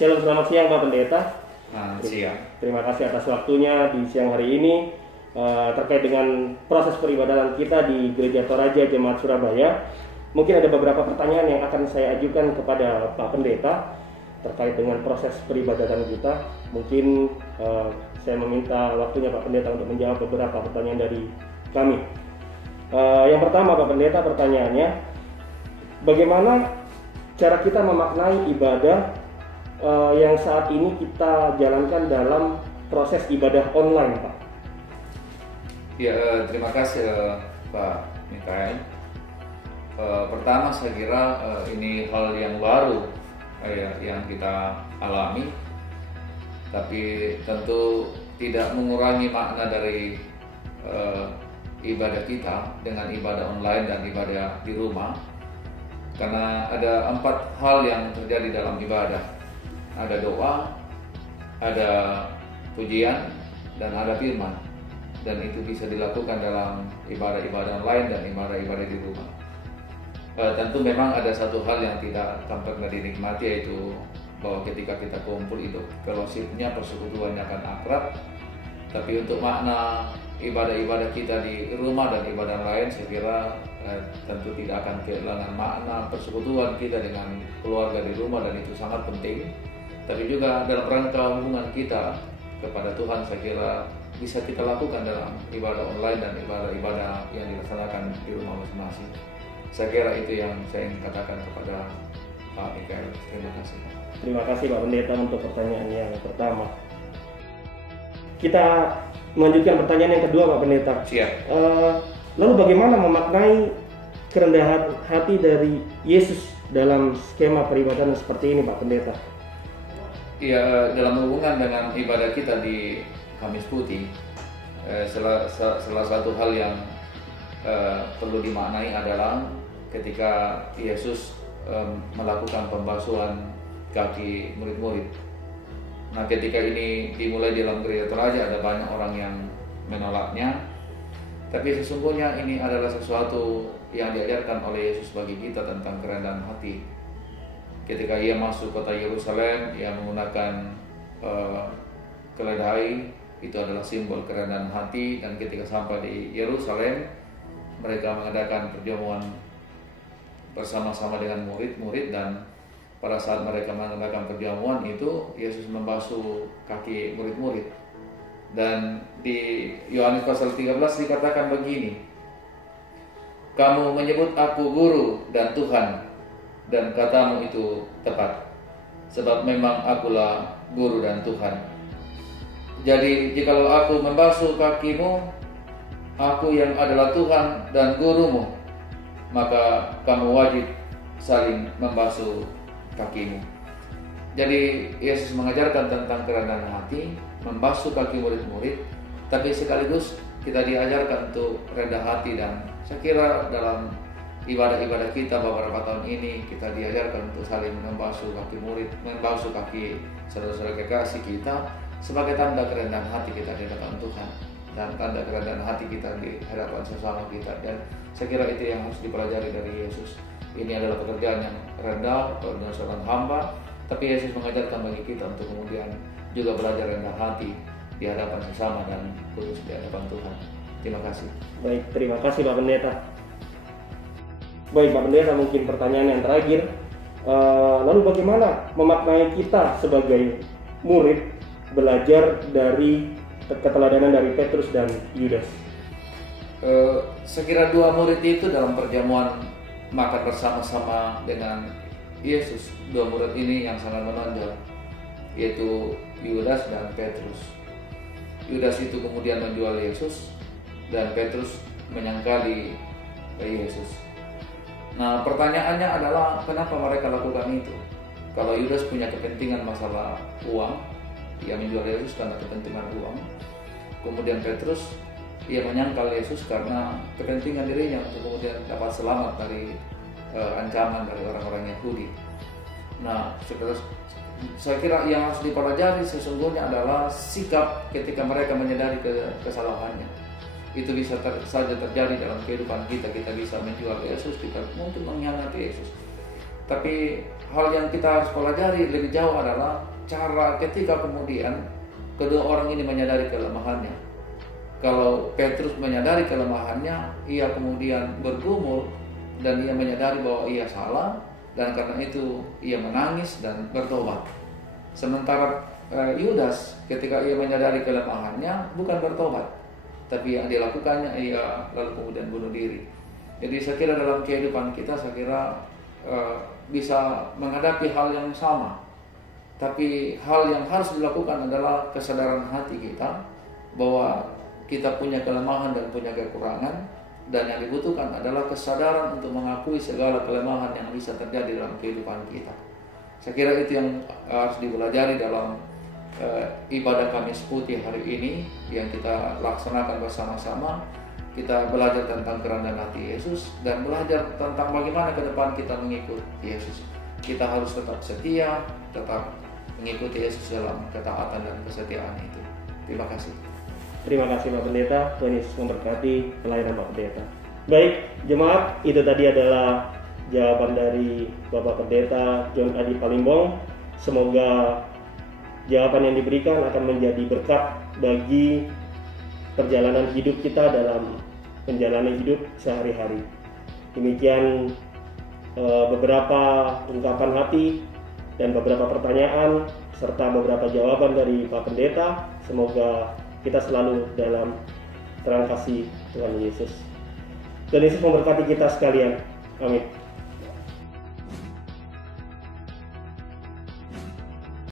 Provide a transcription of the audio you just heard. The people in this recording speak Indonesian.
Shalom, selamat siang Pak Pendeta. Siang. Terima kasih atas waktunya di siang hari ini terkait dengan proses peribadatan kita di Gereja Toraja Jemaat Surabaya. Mungkin ada beberapa pertanyaan yang akan saya ajukan kepada Pak Pendeta terkait dengan proses peribadatan kita. Mungkin saya meminta waktunya Pak Pendeta untuk menjawab beberapa pertanyaan dari kami. Yang pertama Pak Pendeta, pertanyaannya, bagaimana cara kita memaknai ibadah yang saat ini kita jalankan dalam proses ibadah online, Pak? Ya, terima kasih Pak Mikael. Pertama saya kira ini hal yang baru yang kita alami, tapi tentu tidak mengurangi makna dari ibadah kita dengan ibadah online dan ibadah di rumah, karena ada 4 hal yang terjadi dalam ibadah. Ada doa, ada pujian, dan ada firman. Dan itu bisa dilakukan dalam ibadah-ibadah online dan ibadah-ibadah di rumah. Tentu memang ada satu hal yang tidak tampaknya dinikmati, yaitu bahwa ketika kita kumpul itu fellowship-nya, persekutuannya akan akrab. Tapi untuk makna ibadah-ibadah kita di rumah dan ibadah lain, saya kira tentu tidak akan kehilangan makna persekutuan kita dengan keluarga di rumah, dan itu sangat penting. Tapi juga dalam rangka hubungan kita kepada Tuhan, saya kira bisa kita lakukan dalam ibadah online dan ibadah-ibadah yang dilaksanakan di rumah masing-masing. Saya kira itu yang saya ingin katakan kepada Pak Mikael. Terima kasih. Terima kasih Pak Pendeta untuk pertanyaan yang pertama. Kita melanjutkan pertanyaan yang kedua Pak Pendeta. Siap. Lalu bagaimana memaknai kerendahan hati dari Yesus dalam skema peribadatan seperti ini Pak Pendeta? Ya, dalam hubungan dengan ibadah kita di Kamis Putih, salah satu hal yang perlu dimaknai adalah ketika Yesus melakukan pembasuhan kaki murid-murid. Nah, ketika ini dimulai di dalam Gereja Toraja, ada banyak orang yang menolaknya, tapi sesungguhnya ini adalah sesuatu yang diajarkan oleh Yesus bagi kita tentang kerendahan hati. Ketika ia masuk kota Yerusalem, ia menggunakan keledai, itu adalah simbol kerendahan hati. Dan ketika sampai di Yerusalem, mereka mengadakan perjamuan bersama-sama dengan murid-murid, dan pada saat mereka mengadakan perjamuan itu, Yesus membasuh kaki murid-murid. Dan di Yohanes pasal 13 dikatakan begini, "Kamu menyebut aku guru dan Tuhan, dan katamu itu tepat, sebab memang akulah guru dan Tuhan. Jadi jikalau aku membasuh kakimu, aku yang adalah Tuhan dan gurumu, maka kamu wajib saling membasuh kakimu." Jadi Yesus mengajarkan tentang kerendahan hati, membasuh kaki murid-murid, tapi sekaligus kita diajarkan untuk rendah hati. Dan saya kira dalam ibadah-ibadah kita beberapa tahun ini, kita diajarkan untuk saling membasuh kaki murid, membasuh kaki saudara-saudara kekasih kita sebagai tanda kerendahan hati kita di hadapan Tuhan dan tanda kerendahan hati kita di hadapan sesama kita. Dan saya kira itu yang harus dipelajari dari Yesus. Ini adalah pekerjaan yang rendah dari seorang hamba, tapi Yesus mengajarkan bagi kita untuk kemudian juga belajar rendah hati di hadapan sesama dan khusus di hadapan Tuhan. Terima kasih. Baik, terima kasih Pak Pendeta. Baik Pak Pendeta, mungkin pertanyaan yang terakhir, lalu bagaimana memaknai kita sebagai murid belajar dari keteladanan dari Petrus dan Yudas? Saya kira dua murid itu dalam perjamuan makan bersama-sama dengan Yesus, dua murid ini yang sangat menonjol, yaitu Yudas dan Petrus. Yudas itu kemudian menjual Yesus, dan Petrus menyangkali Yesus. Nah, pertanyaannya adalah kenapa mereka lakukan itu? Kalau Yudas punya kepentingan masalah uang, ia menjual Yesus karena kepentingan uang. Kemudian Petrus, ia menyangkal Yesus karena kepentingan dirinya untuk kemudian dapat selamat dari ancaman dari orang-orang Yahudi. Nah, saya kira yang harus dipelajari sesungguhnya adalah sikap ketika mereka menyadari kesalahannya. Itu bisa saja terjadi dalam kehidupan kita. Kita bisa menjual Yesus, kita mungkin mengkhianati Yesus. Tapi hal yang kita harus pelajari lebih jauh adalah cara ketika kemudian kedua orang ini menyadari kelemahannya. Kalau Petrus menyadari kelemahannya, ia kemudian bergumul dan ia menyadari bahwa ia salah, dan karena itu ia menangis dan bertobat. Sementara Yudas ketika ia menyadari kelemahannya bukan bertobat, tapi yang dilakukannya ia lalu kemudian bunuh diri. Jadi saya kira dalam kehidupan kita bisa menghadapi hal yang sama, tapi hal yang harus dilakukan adalah kesadaran hati kita bahwa kita punya kelemahan dan punya kekurangan, dan yang dibutuhkan adalah kesadaran untuk mengakui segala kelemahan yang bisa terjadi dalam kehidupan kita. Saya kira itu yang harus dipelajari dalam ibadah Kamis Putih hari ini yang kita laksanakan bersama-sama. Kita belajar tentang kerendahan hati Yesus dan belajar tentang bagaimana ke depan kita mengikut Yesus. Kita harus tetap setia, tetap mengikuti Yesus dalam ketaatan dan kesetiaan itu. Terima kasih. Terima kasih Pak Pendeta, Tuhan Yesus memberkati pelayanan Pak Pendeta. Baik, jemaat, itu tadi adalah jawaban dari Bapak Pendeta John Adi Palimbong. Semoga jawaban yang diberikan akan menjadi berkat bagi perjalanan hidup kita dalam menjalani hidup sehari-hari. Demikian beberapa ungkapan hati dan beberapa pertanyaan serta beberapa jawaban dari Pak Pendeta. Semoga kita selalu dalam terang kasih Tuhan Yesus. Tuhan Yesus memberkati kita sekalian. Amin.